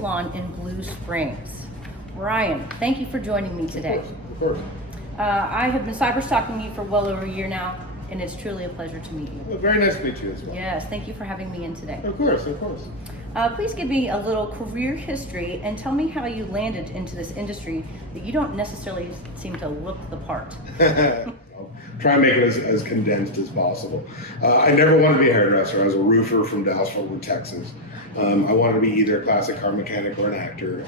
salon in Blue Springs. Ryan, thank you for joining me today. Of course. I have been cyber stalking you for well over a year now, and it's truly a pleasure to meet you. Well, very nice to meet you as well. Yes, thank you for having me in today. Of course, of course. Please give me a little career history and tell me how you landed into this industry that you don't necessarily seem to look the part. I'll try and make it as condensed as possible. I never wanted to be a hairdresser. I was a roofer from Dallas-Fort Worth, Texas. I wanted to be either a classic car mechanic or an actor.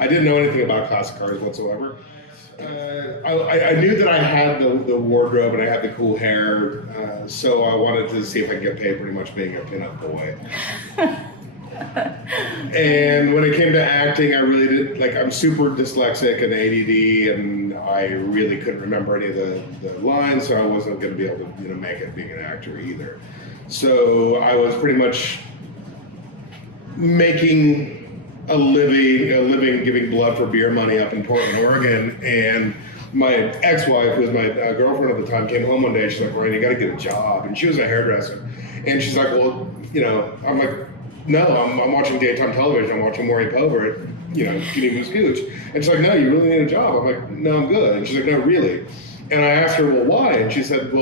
I didn't know anything about classic cars whatsoever. I knew that I had the wardrobe and I had the cool hair, so I wanted to see if I could get paid pretty much being a pinup boy. And when it came to acting, I really did, I'm super dyslexic and ADD, and I really couldn't remember any of the lines, so I wasn't going to be able to make it being an actor either. So I was pretty much making a living giving blood for beer money up in Portland, Oregon, and my ex-wife, who was my girlfriend at the time, came home one day. She's like, "Ryan, you got to get a job," and she was a hairdresser. And she's like, "Well, I'm like, no, I'm watching daytime television. I'm watching Maury Povert, Skinny Moose Gooch." And she's like, "No, you really need a job." I'm like, "No, I'm good." And she's like, "No, really?" And I asked her, "Well, why?" And she said,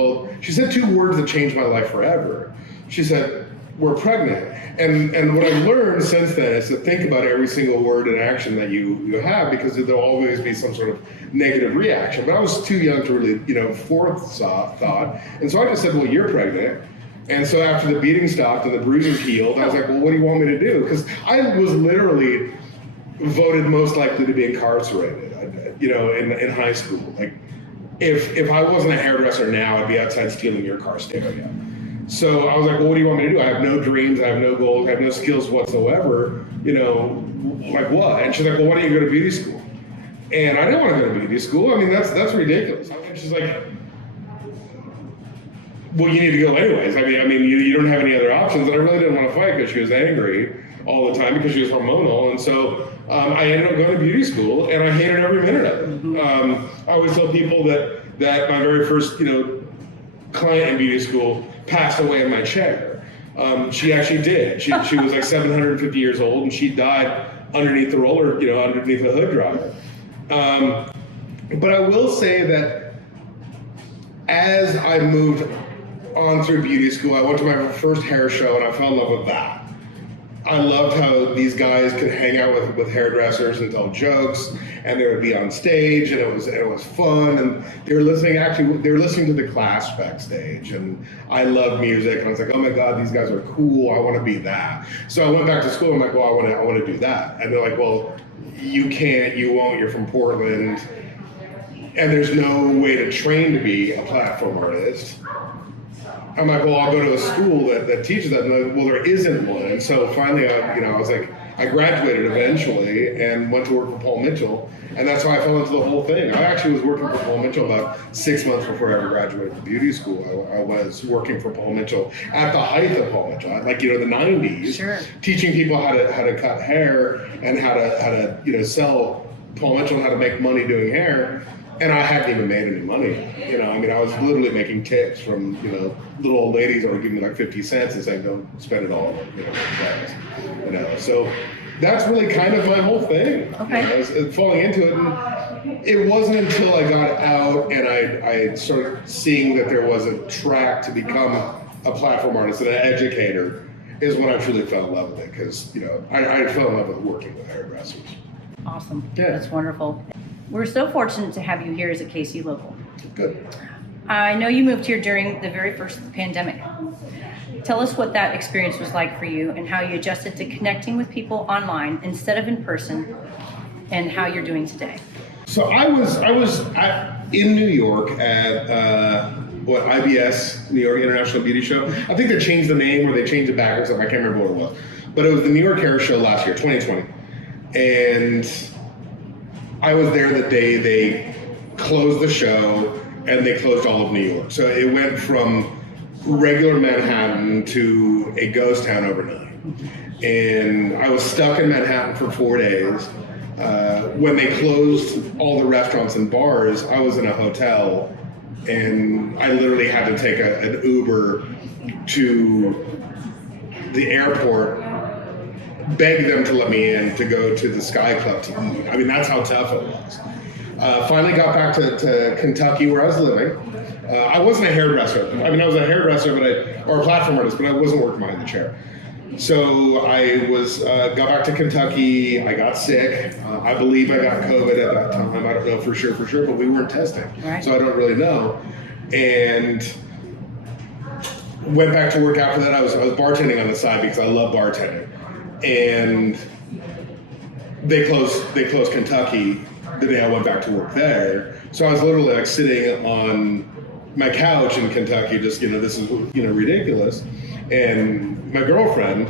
she said two words that changed my life forever. She said, "We're pregnant." And what I've learned since then is to think about every single word and action that you have, because there'll always be some sort of negative reaction. But I was too young to really, forethought. And so I just said, "Well, you're pregnant." And so after the beating stopped and the bruises healed, I was like, "Well, what do you want me to do?" Because I was literally voted most likely to be incarcerated, in high school. Like, if I wasn't a hairdresser now, I'd be outside stealing your car stereo. So I was like, "Well, what do you want me to do? I have no dreams, I have no goals, I have no skills whatsoever, like what?" And she's like, "Well, why don't you go to beauty school?" And I didn't want to go to beauty school. I mean, that's ridiculous. And she's like, "Well, you need to go anyways. I mean, you don't have any other options." And I really didn't want to fight because she was angry all the time because she was hormonal. And so I ended up going to beauty school, and I hated every minute of it. I always tell people that my very first, client in beauty school passed away in my chair. She actually did. She was like 750 years old, and she died underneath the roller, underneath the hood dryer. But I will say that as I moved on through beauty school, I went to my first hair show, and I fell in love with that. I loved how these guys could hang out with hairdressers and tell jokes, and they would be on stage, and it was fun, and they were listening to the class backstage, and I loved music, and I was like, "Oh my God, these guys are cool, I want to be that." So I went back to school, I'm like, "Well, I want to do that." And they're like, "Well, you can't, you won't, you're from Portland, and there's no way to train to be a platform artist." I'm like, "Well, I'll go to a school that teaches that." And they're like, "Well, there isn't one." And so finally, I was like, I graduated eventually and went to work for Paul Mitchell, and that's how I fell into the whole thing. I actually was working for Paul Mitchell about 6 months before I ever graduated from beauty school. I was working for Paul Mitchell at the height of Paul Mitchell, the 90s, Sure. Teaching people how to cut hair and how to sell Paul Mitchell and how to make money doing hair. And I hadn't even made any money. I was literally making tips from, little old ladies that were giving me like 50 cents and saying, "Don't spend it all on, clothes." So that's really kind of my whole thing. Okay. I was falling into it, and it wasn't until I got out and I started seeing that there was a track to become a platform artist and an educator is when I truly fell in love with it, because, I fell in love with working with hairdressers. Awesome. Yeah. That's wonderful. We're so fortunate to have you here as a KC local. Good. I know you moved here during the very first pandemic. Tell us what that experience was like for you and how you adjusted to connecting with people online instead of in person, and how you're doing today. So I was in New York at IBS, New York International Beauty Show. I think they changed the name, or they changed it backwards. I can't remember what it was, but it was the New York Hair Show last year, 2020, and I was there the day they closed the show, and they closed all of New York. So it went from regular Manhattan to a ghost town overnight. And I was stuck in Manhattan for 4 days. When they closed all the restaurants and bars, I was in a hotel, and I literally had to take an Uber to the airport beg them to let me in to go to the Sky Club to eat. I mean, that's how tough it was. Finally got back to Kentucky where I was living. I wasn't a hairdresser. I mean, I was a hairdresser, or a platform artist, but I wasn't working behind the chair. So I got back to Kentucky. I got sick. I believe I got COVID at that time. I don't know for sure, but we weren't testing. Right. So I don't really know. And went back to work after that. I was bartending on the side because I love bartending. And they closed Kentucky the day I went back to work there. So I was literally like sitting on my couch in Kentucky, just, this is, ridiculous. And my girlfriend,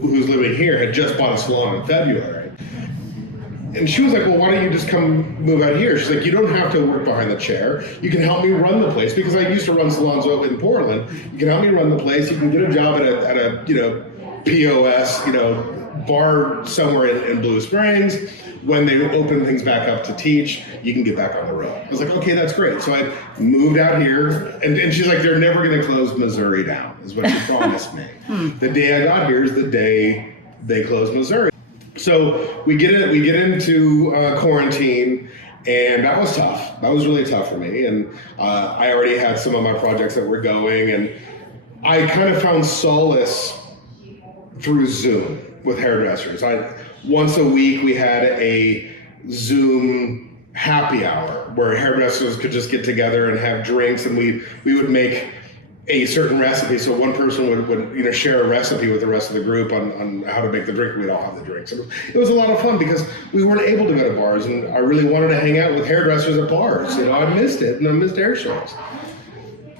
who's living here, had just bought a salon in February. And she was like, well, why don't you just come move out here? She's like, you don't have to work behind the chair. You can help me run the place, because I used to run salons in Portland. You can help me run the place. You can get a job at a POS, bar somewhere in Blue Springs. When they open things back up to teach, you can get back on the road. I was like, okay, that's great. So I moved out here, and she's like, they're never going to close Missouri down, is what she promised me. The day I got here is the day they closed Missouri. So we get into quarantine, and that was tough. That was really tough for me. And I already had some of my projects that were going, and I kind of found solace through Zoom with hairdressers. Once a week we had a Zoom happy hour where hairdressers could just get together and have drinks, and we would make a certain recipe. So one person would share a recipe with the rest of the group on how to make the drink. We'd all have the drinks. It was a lot of fun because we weren't able to go to bars, and I really wanted to hang out with hairdressers at bars. I missed it, and I missed hair shows.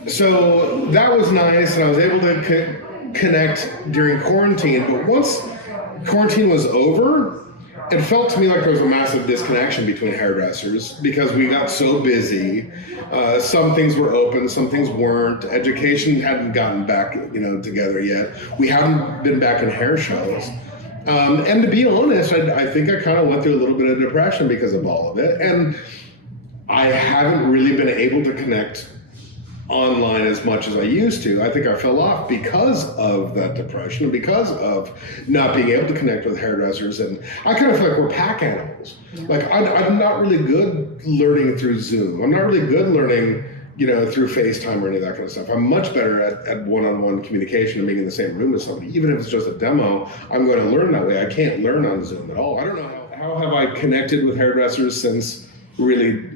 So that was nice, and I was able to connect during quarantine. But once quarantine was over, it felt to me like there was a massive disconnection between hairdressers because we got so busy. Some things were open, some things weren't. Education hadn't gotten back, together yet. We hadn't been back in hair shows. And to be honest, I think I kind of went through a little bit of depression because of all of it. And I haven't really been able to connect online as much as I used to. I think I fell off because of that depression and because of not being able to connect with hairdressers. And I kind of feel like we're pack animals. Like I'm not really good learning through Zoom. I'm not really good learning, through FaceTime or any of that kind of stuff. I'm much better at one-on-one communication and being in the same room with somebody. Even if it's just a demo, I'm going to learn that way. I can't learn on Zoom at all. I don't know how have I connected with hairdressers since really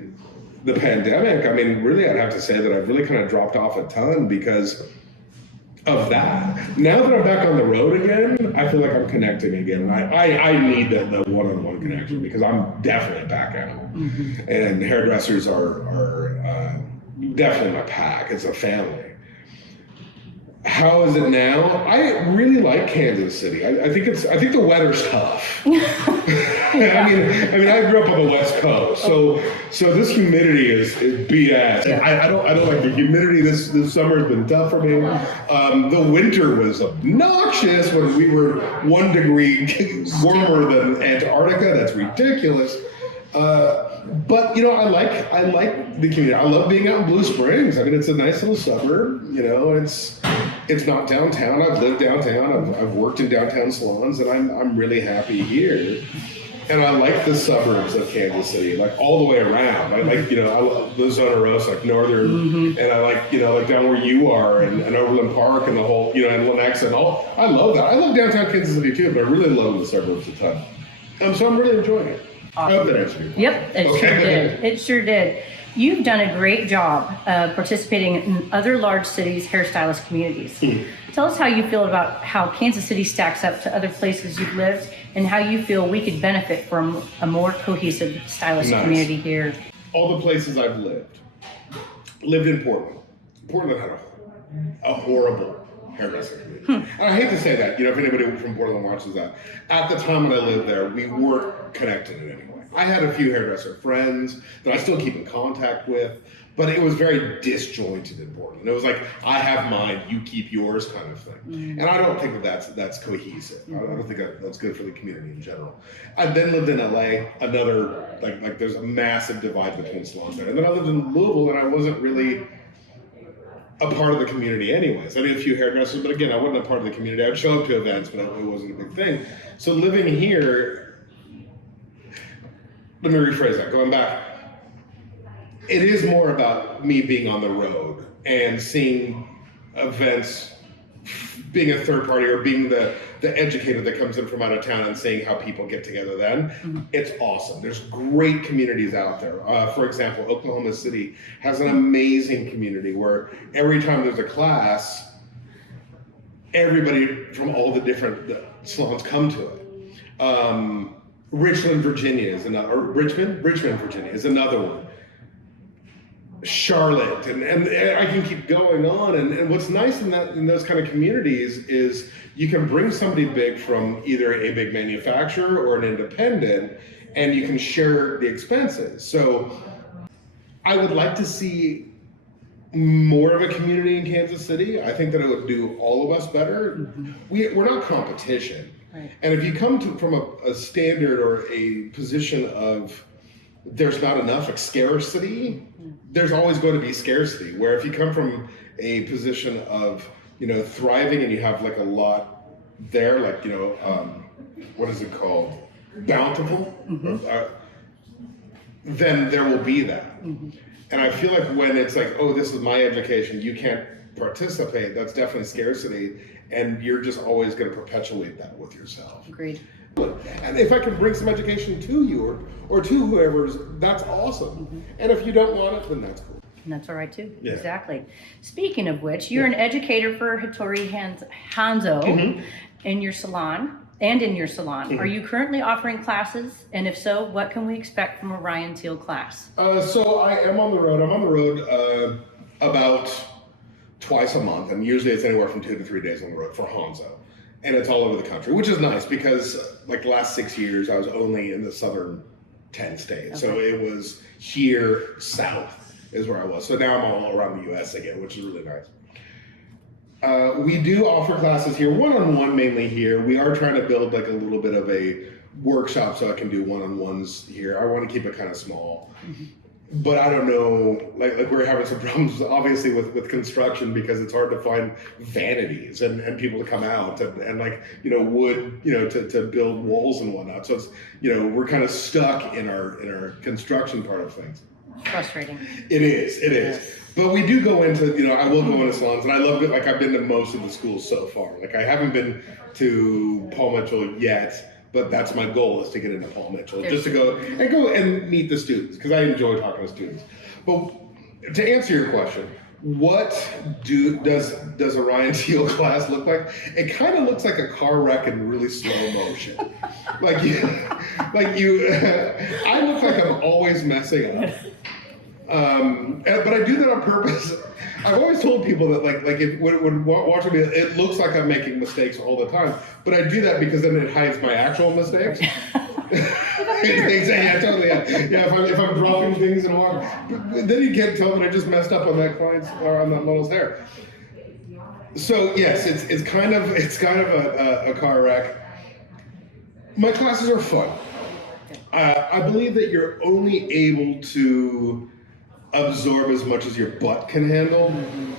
the pandemic. I mean, really, I'd have to say that I've really kind of dropped off a ton because of that. Now that I'm back on the road again, I feel like I'm connecting again. I need the one-on-one connection because I'm definitely a pack animal. Mm-hmm. And hairdressers are definitely my pack. It's a family. How is it now? I really like Kansas City. I think the weather's tough. Yeah. I mean, I grew up on the West Coast, so this humidity is BS. I don't like the humidity. This summer has been tough for me. The winter was obnoxious when we were 1 degree warmer than Antarctica. That's ridiculous. But I like the community. I love being out in Blue Springs. I mean, it's a nice little suburb. It's not downtown. I've lived downtown. I've worked in downtown salons, and I'm really happy here. And I like the suburbs of Kansas City, like all the way around. I like, I love the Zona Rosa, like northern, mm-hmm. And I like, like down where you are and Overland Park and the whole, and Lenexa and all. I love that. I love downtown Kansas City too, but I really love the suburbs a ton. So I'm really enjoying it. Awesome. I hope that answered your question. Yep, sure did. It sure did. You've done a great job participating in other large cities' hairstylist communities. Tell us how you feel about how Kansas City stacks up to other places you've lived and how you feel we could benefit from a more cohesive stylist community here. All the places I've lived in Portland. Portland had a horrible hairdresser community. And I hate to say that, if anybody from Portland watches that. At the time when I lived there, we weren't connected in any way. I had a few hairdresser friends that I still keep in contact with, but it was very disjointed in Portland. It was like, I have mine, you keep yours kind of thing. Mm-hmm. And I don't think that's cohesive. Mm-hmm. I don't think that's good for the community in general. I then lived in LA, another, like there's a massive divide between salons there. And then I lived in Louisville, and I wasn't really a part of the community anyways. I knew a few hairdressers, but again, I wasn't a part of the community. I would show up to events, but it wasn't a big thing. So living here, let me rephrase that, going back, it is more about me being on the road and seeing events, being a third party or being the educator that comes in from out of town and seeing how people get together then. It's awesome. There's great communities out there. For example, Oklahoma City has an amazing community where every time there's a class, everybody from all the different salons come to it. Richmond, Virginia is another, or Richmond, Virginia is another one. Charlotte, and I can keep going on. And what's nice in those kind of communities is you can bring somebody big from either a big manufacturer or an independent, and you can share the expenses. So I would like to see more of a community in Kansas City. I think that it would do all of us better. We're not competition. Right. And if you come from a standard or a position of there's not enough, like scarcity, there's always going to be scarcity. Where if you come from a position of, thriving and you have like a lot there, like, what is it called? Bountiful, then there will be that. And I feel like when it's like, oh, this is my education, you can't participate, that's definitely scarcity. And you're just always going to perpetuate that with yourself. Agreed. And if I can bring some education to you or to whoever's, that's awesome. And if you don't want it, then that's cool. And that's all right too. Yeah. Exactly. Speaking of which, you're an educator for Hattori Hanzo in your salon. Are you currently offering classes? And if so, what can we expect from a Ryan Teal class? So I am on the road. I'm on the road about twice a month, and usually it's anywhere from 2 to 3 days on the road for Hanzo. And it's all over the country, which is nice because like the last 6 years, I was only in the southern 10 states. So it was here south is where I was. So now I'm all around the US again, which is really nice. We do offer classes here, one-on-one mainly here. We are trying to build like a little bit of a workshop so I can do one-on-ones here. I want to keep it kind of small. But I don't know, like we're having some problems obviously with construction because it's hard to find vanities and people to come out and like, wood, to build walls and whatnot. So it's, we're kind of stuck in our construction part of things. Frustrating. It is. But we do go into, I will go into salons, and I love it. Like I've been to most of the schools so far. Like I haven't been to Paul Mitchell yet, but that's my goal, is to get into Paul Mitchell, just to go and meet the students, because I enjoy talking to students. But to answer your question, what does a Ryan Teal class look like? It kind of looks like a car wreck in really slow motion. I look like I'm always messing up. But I do that on purpose. I've always told people that when watching me, it looks like I'm making mistakes all the time. But I do that because then it hides my actual mistakes. Yeah, totally. Yeah, if I'm dropping things and all, then you can't tell that I just messed up on that client's or on that model's hair. So yes, it's kind of a car wreck. My classes are fun. I believe that you're only able to absorb as much as your butt can handle.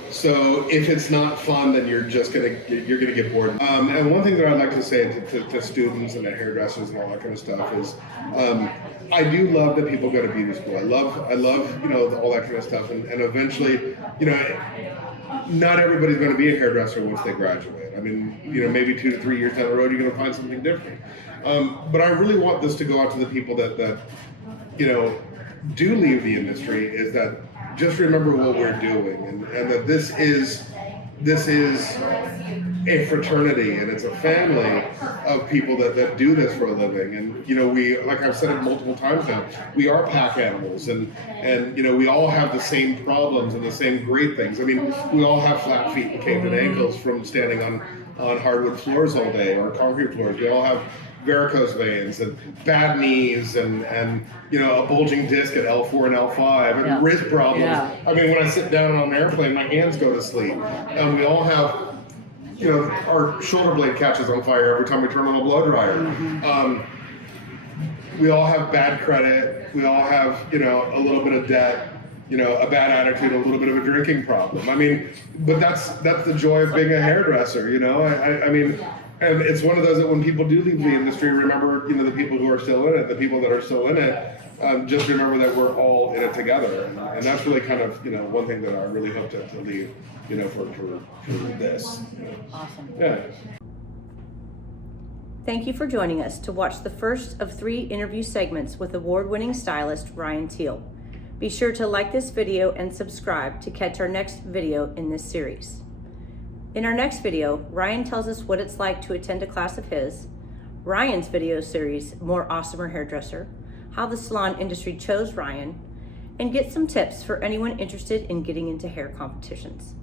So if it's not fun, then you're gonna get bored. And one thing that I'd like to say to students and to hairdressers and all that kind of stuff is, I do love that people go to beauty school. I love all that kind of stuff, and eventually, not everybody's going to be a hairdresser once they graduate. I mean, maybe 2 to 3 years down the road, you're going to find something different. But I really want this to go out to the people that do leave the industry, is that just remember what we're doing, and that this is a fraternity, and it's a family of people that do this for a living. And we, like I've said it multiple times now, we are pack animals, and we all have the same problems and the same great things. I mean, we all have flat feet and caved in ankles from standing on hardwood floors all day or concrete floors. We all have varicose veins and bad knees and a bulging disc at L4 and L5 and wrist problems. Yeah. I mean, when I sit down on an airplane, my hands go to sleep. And we all have, our shoulder blade catches on fire every time we turn on a blow dryer. We all have bad credit. We all have, a little bit of debt. a bad attitude, a little bit of a drinking problem. I mean, but that's the joy of being a hairdresser, I mean, and it's one of those that when people do leave the industry, remember, the people who are still in it, the people that are still in it, just remember that we're all in it together. And that's really kind of, one thing that I really hope to leave, for this. Awesome. Yeah. Thank you for joining us to watch the first of 3 interview segments with award-winning stylist Ryan Teal. Be sure to like this video and subscribe to catch our next video in this series. In our next video, Ryan tells us what it's like to attend a class of his, Ryan's video series, More Awesomer Hairdresser, how the salon industry chose Ryan, and get some tips for anyone interested in getting into hair competitions.